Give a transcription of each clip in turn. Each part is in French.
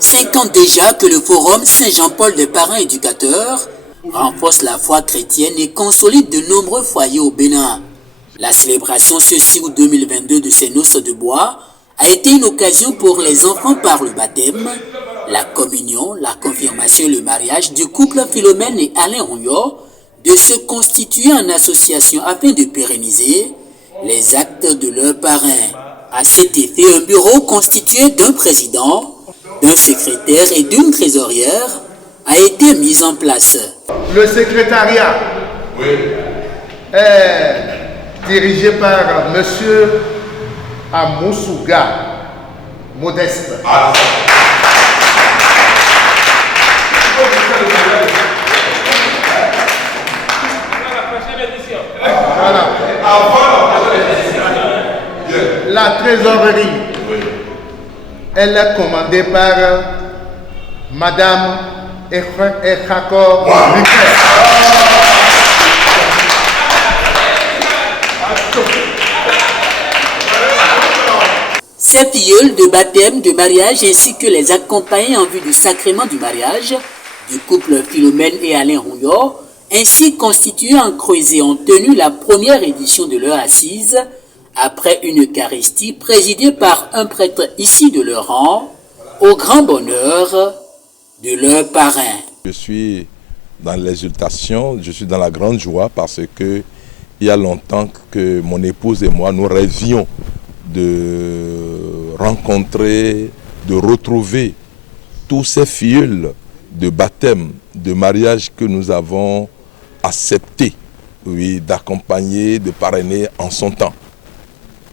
5 ans déjà que le Forum Saint-Jean-Paul des parents éducateurs renforce la foi chrétienne et consolide de nombreux foyers au Bénin. La célébration ce 6 août 2022 de ces noces de bois a été une occasion pour les enfants par le baptême, la communion, la confirmation et le mariage du couple Philomène et Alain Rouillot de se constituer en association afin de pérenniser les actes de leurs parrains. À cet effet, un bureau constitué d'un président, d'un secrétaire et d'une trésorière a été mis en place. Le secrétariat est dirigé par M. Amoussouga Modeste. Voilà. La trésorerie, elle est commandée par Madame Echako Lucas. Ces filleuls de baptême, de mariage ainsi que les accompagnés en vue du sacrement du mariage du couple Philomène et Alain Rouillot, ainsi constitués en Creuset, ont tenu la première édition de leur assise après une Eucharistie présidée par un prêtre issu de leur rang, au grand bonheur de leurs parrains. Je suis dans l'exultation, je suis dans la grande joie parce que il y a longtemps que mon épouse et moi, nous rêvions de rencontrer, de retrouver tous ces filleuls de baptême, de mariage que nous avons accepté, oui, d'accompagner, de parrainer en son temps.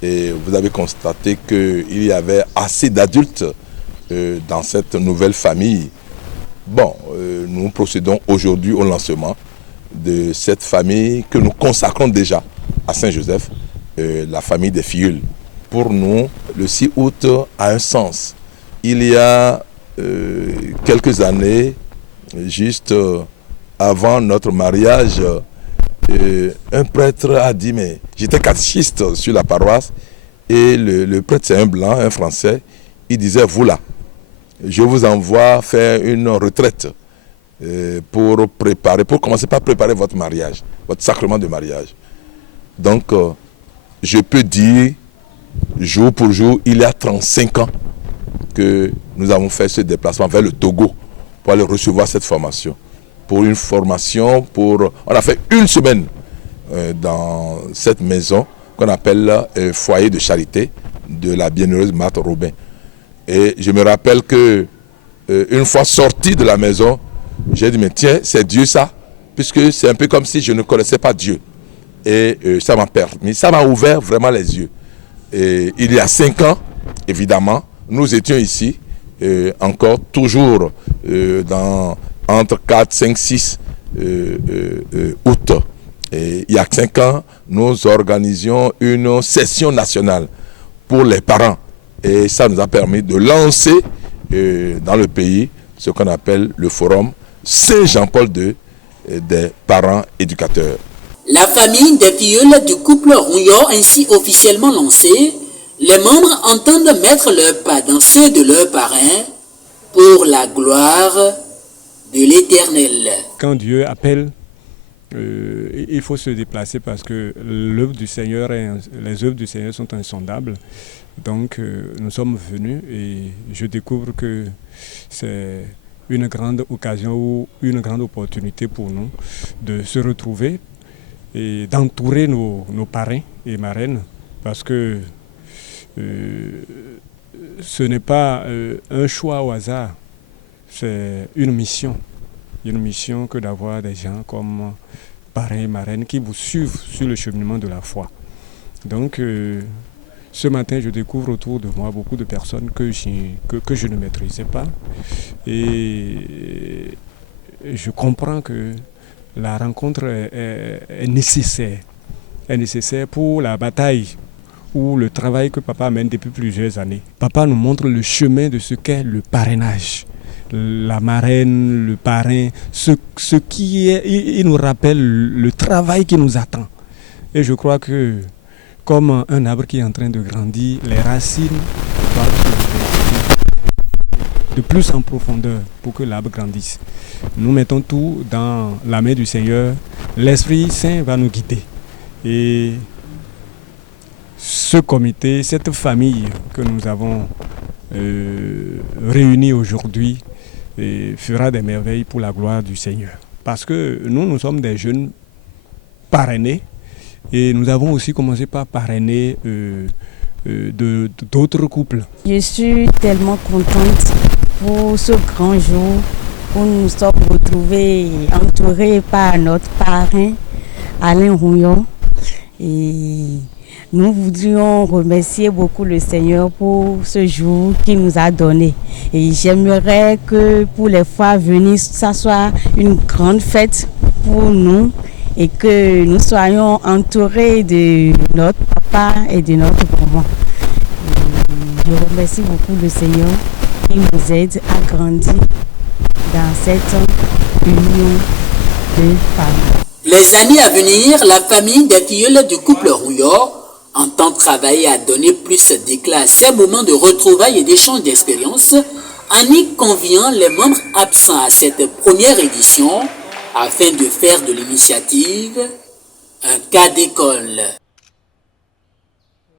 Et vous avez constaté qu'il y avait assez d'adultes dans cette nouvelle famille. Bon, nous procédons aujourd'hui au lancement de cette famille que nous consacrons déjà à Saint-Joseph, la famille des filleuls. Pour nous, le 6 août a un sens. Il y a quelques années, juste avant notre mariage, un prêtre a dit, mais j'étais catéchiste sur la paroisse, et le prêtre, c'est un blanc, un français, il disait, vous là, je vous envoie faire une retraite pour commencer par préparer votre mariage, votre sacrement de mariage. Donc, je peux dire, jour pour jour, il y a 35 ans que nous avons fait ce déplacement vers le Togo pour aller recevoir cette formation. Pour une formation, on a fait une semaine dans cette maison qu'on appelle foyer de charité de la bienheureuse Marthe Robin. Et je me rappelle que une fois sorti de la maison, j'ai dit, mais tiens, c'est Dieu ça, puisque c'est un peu comme si je ne connaissais pas Dieu. Et ça m'a permis, ça m'a ouvert vraiment les yeux. Et il y a 5 ans, évidemment, nous étions ici, encore toujours entre 4, 5, 6 août. Et il y a 5 ans, nous organisions une session nationale pour les parents. Et ça nous a permis de lancer dans le pays ce qu'on appelle le Forum Saint-Jean-Paul II des parents éducateurs. La famille des filleuls du couple Rouillot ainsi officiellement lancée, les membres entendent mettre leur pas dans ceux de leurs parrains pour la gloire de l'Éternel. Quand Dieu appelle, il faut se déplacer parce que l'œuvre du Seigneur les œuvres du Seigneur sont insondables. Donc nous sommes venus et je découvre que c'est une grande occasion ou une grande opportunité pour nous de se retrouver et d'entourer nos parrains et marraines parce que ce n'est pas un choix au hasard, c'est une mission que d'avoir des gens comme parrains et marraines qui vous suivent sur le cheminement de la foi. Donc ce matin, je découvre autour de moi beaucoup de personnes que je ne maîtrisais pas et je comprends que la rencontre est nécessaire. Est nécessaire pour la bataille ou le travail que papa mène depuis plusieurs années. Papa nous montre le chemin de ce qu'est le parrainage. La marraine, le parrain, ce qui est, il nous rappelle le travail qui nous attend. Et je crois que comme un arbre qui est en train de grandir, les racines doivent se de plus en profondeur pour que l'arbre grandisse. Nous mettons tout dans la main du Seigneur. L'Esprit Saint va nous guider. Et ce comité, cette famille que nous avons réunie aujourd'hui fera des merveilles pour la gloire du Seigneur. Parce que nous sommes des jeunes parrainés et nous avons aussi commencé par parrainer d'autres couples. Je suis tellement contente pour ce grand jour où nous nous sommes retrouvés entourés par notre parrain Alain Rouillon. Et nous voudrions remercier beaucoup le Seigneur pour ce jour qu'il nous a donné. Et j'aimerais que pour les fois à venir, ça soit une grande fête pour nous et que nous soyons entourés de notre papa et de notre maman. Et je remercie beaucoup le Seigneur qui nous aide à grandir dans cette union de famille. Les années à venir, la famille des filleuls du couple Rouillon entend travailler à donner plus d'éclat à ces moments de retrouvailles et d'échanges d'expériences en y conviant les membres absents à cette première édition afin de faire de l'initiative un cas d'école.